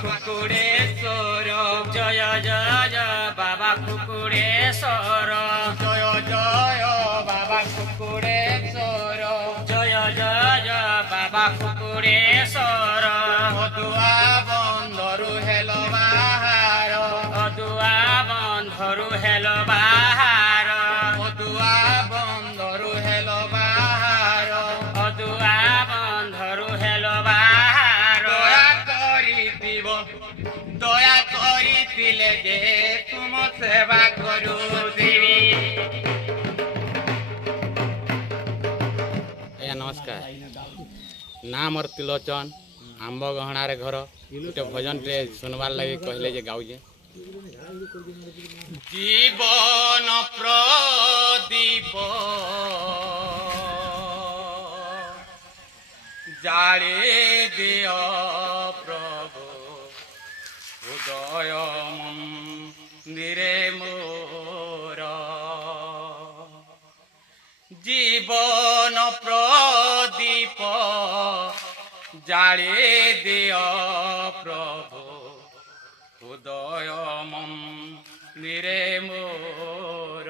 कुकुड़ेश्वर जय जय बाबा कुकुड़ेश्वर जय जय बाबा कुकुड़ेश्वर जय जय बाबा कुकुड़ेश्वर अदुआ बंधरु हेल बाहार अदुआ बंधरु हेल बाहार अदुआ बंधरु हेल बाहार अदुआ बंधरु हेल बाहार दया करिथिले जे तुम सेवा करुदिबी। नमस्कार ना मोर त्रिलोचन आंब गहणार घर गोटे भजन टे सुनवार लगे कहले जे गाउजे जीवन प्रदीप जाळे दियो प्रभु हृदय मंदिरे मोर जीवन प्रदीप जाळे दियो प्रभु हृदय मंदिरे मोर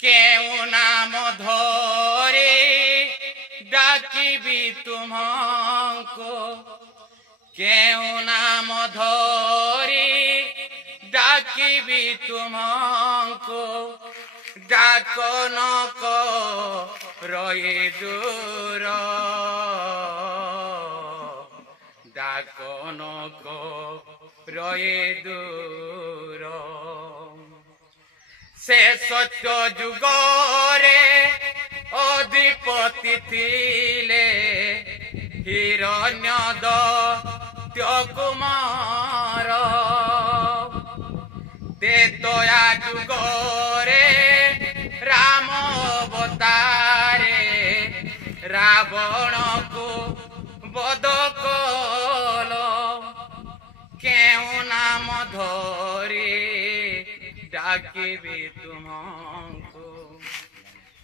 केउ नाम धरे डाकिबी तुमको केउ नाम धरे डाकिबी तुमको डाक न रहे दूर डाक न रहे दूर से सत्य जुगरे अधिपति थिले हिरण्यदत्य कुमार ते दया जुगरे राम अवतारे रावण को बध कल केउ नाम धरे डाकिबी तुमको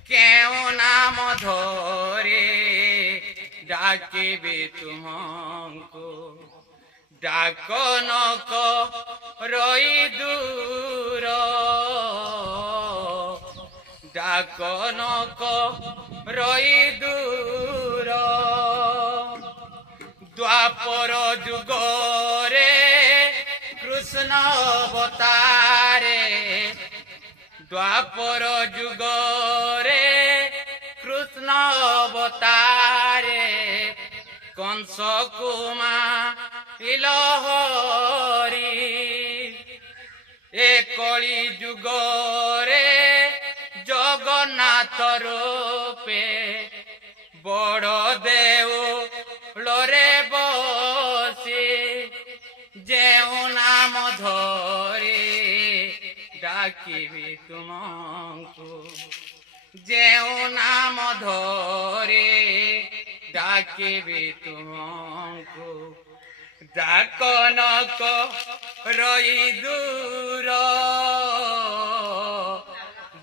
केउ नाम धरे डाकिबी तुमको डाक न रही दूर डाक न रही दूर द्वापर जुगरे कृष्ण अवतारे द्वापर जुगरे कृष्ण अवतारे कंस कुमार हरि ए कली जुगरे जगन्नाथ रूपे बड़ देउलरे बसी जेउ नाम धरे डाकिबी तुमको जेउ नाम धरे डाकिबी तुमको डाक न रही दूर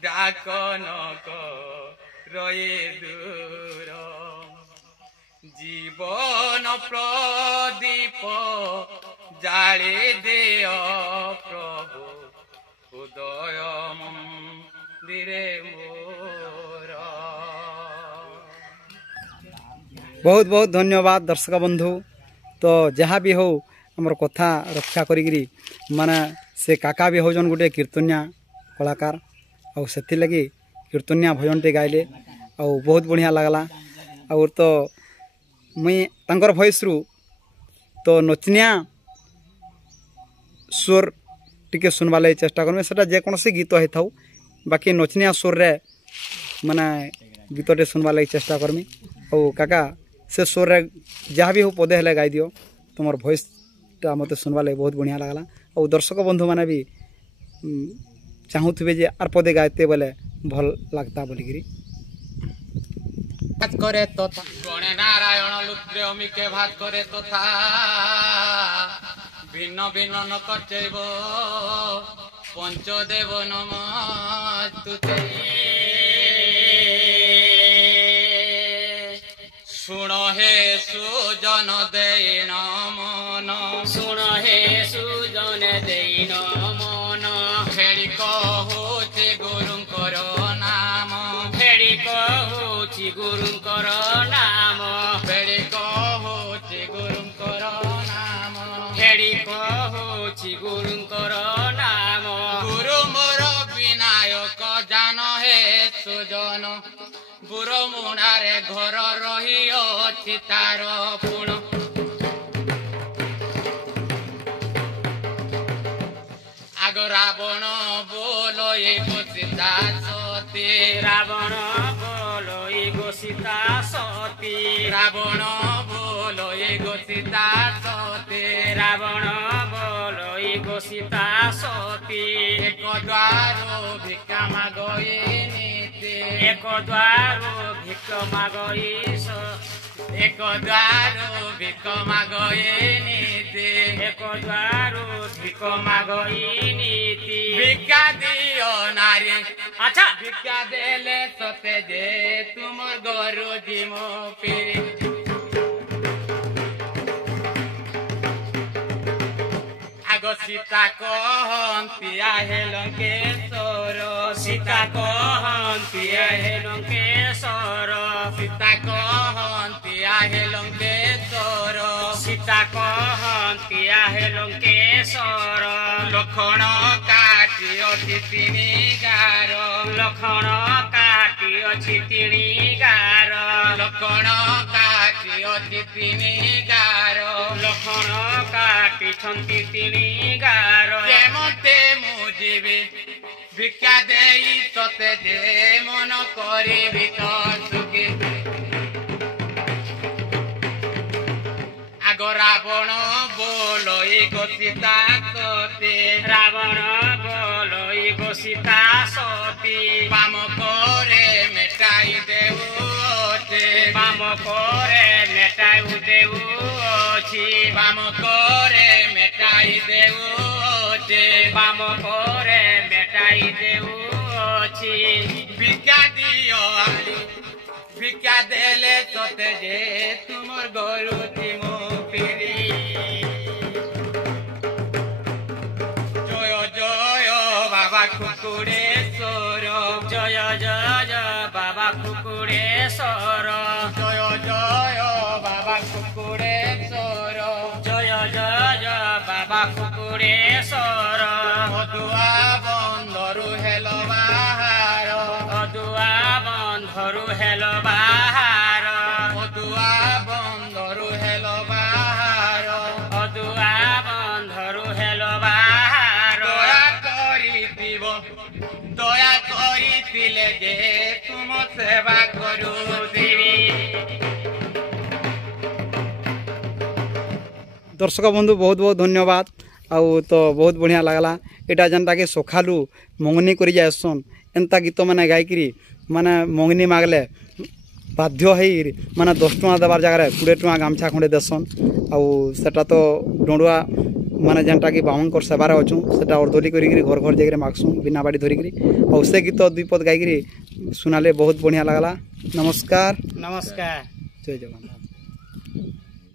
डाक न रही दूर जीवन प्रदीप जाळे दियो प्रभु हृदय मंदिरे मोर। बहुत बहुत धन्यवाद दर्शक बंधु। तो जहाँ भी हो हमर कथा रक्षा करी माने से काका भी होजन गोटे कीर्तनिया कलाकार और से लगी कीर्तनिया भजन टे गाइले और बहुत बढ़िया लगला। और तो मुई तांकर भॉइस रु तो नचनिया स्वर टिके सुनवा लगी चेष्टा करमे सेटा जे कोनोसी गीत हे थाउ बाकी नचनिया स्वर रे माने गीत टे सुनवा लगी चेष्टा करमी। और काका से स्वर रे जहाँ भी हो पदे हेले गाई दियो तुमर भॉइस टा मते सुनवा लगी बहुत बढ़िया लगला। और दर्शक बंधु माने भी चाहूथिबे जे आर पदे गाइते बोले भल लगता बोलिगिरी भात करे तथा गणे नारायण लुत्रे अमिके भात करे तथा भिन्न भिन्न न कर्चैव पंचदेव नमस्तुते सुन हे सुजन देन मन ଗୁରୁଙ୍କର ନାମ ବେଡ଼ି କହୁଛି ଗୁରୁଙ୍କର ନାମ ହେଡ଼ି କହୁଛି ଗୁରୁଙ୍କର ନାମ ଗୁରୁ ମୋର ବିନାୟକ ଜାନ ହେ ସୁଜନ ଗୁରୁ ମୁଣାରେ ଘର ରହିଅଛି ତାର ପୁଣ ଆଗ ରାବଣ ବୋଲ ଏକ ସୀତା ସତୀ ରାବଣ ବୋଲ ଏଗୋ ସୀତା ସତୀ ରାବଣ ବୋଲ ଏକ ସୀତା ସତୀ ରାବଣ ବୋଲ ଏଗୋ ସୀତା ସତୀ ଏକ ଦ୍ୱାର ଭିକ୍ଷା ମାଗଇ ନୀତି ଏକ ଦ୍ୱାର ଭିକ ମାଗଇ ଏକ ଦ୍ୱାର ଭିକ ମାଗଇ ନୀତି ଏକ ଦ୍ୱାର ଭିକ ମାଗଇ ନୀତି ଭିକ୍ଷା ଦିଅ ନାରୀ ଆଚ୍ଛା ଭିକ୍ଷା ଦେଲେ ସତେ ଯେ ତୁମର ଗରୁ ଜିମ ଫିରି ଆଗ ସୀତା କହନ୍ତି ଆହେ ଲଙ୍କେଶ୍ୱର ସୀତା କହନ୍ତି ହେ ଲଙ୍କେଶ୍ୱର ସୀତା କହନ୍ତି ଆହେ ଲଙ୍କେଶ୍ୱର ସୀତା କହନ୍ତି ହେ ଲଙ୍କେଶ୍ୱର ଲକ୍ଷଣ କାଟି ଅଛି ତିନି ଗାର ଲକ୍ଷଣ କାଟି ଅଛି ତିନି ଗାର ଲକ୍ଷଣ କାଟି ଅଛି ତିନି ଗାର ଲକ୍ଷଣ କାଟିଛନ୍ତି ତିନି ଗାର ଯେମତେ ମୁଁ ଯିବି ଭିକ୍ଷା ଦେଇ ତତେ ଯେ ମନ କରିବି ତ ସୁଖୀ ଆଗ ରାବଣ ବୋଲ ଏକ ସୀତା ସତୀ ରାବଣ ବୋଲ ଏଗୋ ସୀତା ସତୀ ବାମ ପରେ ମେଟାଇ ଦେଉଅଛେ ବାମ ପରେ ମେଟାଉ ଦେଉଅଛି ବାମ ପରେ ମେଟାଇ ଦେଉଅଛେ ବାମ ପରେ ମେଟାଇ ଦେଉଅଛି ଭିକ୍ଷା ଦିଅ ଆଳି ଭିକ୍ଷା ଦେଲେ ତତେ ଯେ ତୁମର ଗରୁ ମୁଁ ଫିରି ଜୟ ଜୟ ବାବା କୁକୁଡ଼େଶ୍ୱର ଜୟ ଜୟ ବାବା କୁକୁଡ଼େଶ୍ୱର ଜୟ ଜୟ ବାବା କୁକୁଡ଼େଶ୍ୱର ଜୟ ଜୟ ବାବା କୁକୁଡ଼େଶ୍ୱର ଅଦୁଆ ବନ୍ଧରୁ ହେଲ ବାହାର ଅଦୁଆ ବନ୍ଧରୁ ହେଲ ବାହାର ଅଦୁଆ ବନ୍ଧରୁ ହେଲ ବାହାର ଅଦୁଆ ବନ୍ଧରୁ ହେଲ ବାହାର ଦୟା କରିଥିବ ଦୟା କରିଥିଲେ ଯେ ତୁମ ସେବା କରୁଥିବି दर्शक बंधु बहुत बहुत धन्यवाद आउ तो बहुत बढ़िया लगला एटा जनता के सखालू मंगनी करी जासन एंता गीत मैंने गायकरी माने मंगनी मागले बाध्य है माने 10 टଙ୍କା देवार जगह 20 टଙ୍କା गामछा खंडे देसन आउ सेटा तो डोडुआ माने जेनटा कि बामन सेवार अच्छू सेटा अर्दली करी घर घर जाकर मागसू बिना बाड़ी धरिकी आउ से गीत 2 पद गायकरी सुनाले बहुत बढ़िया लगला नमस्कार नमस्कार जय जगन्नाथ।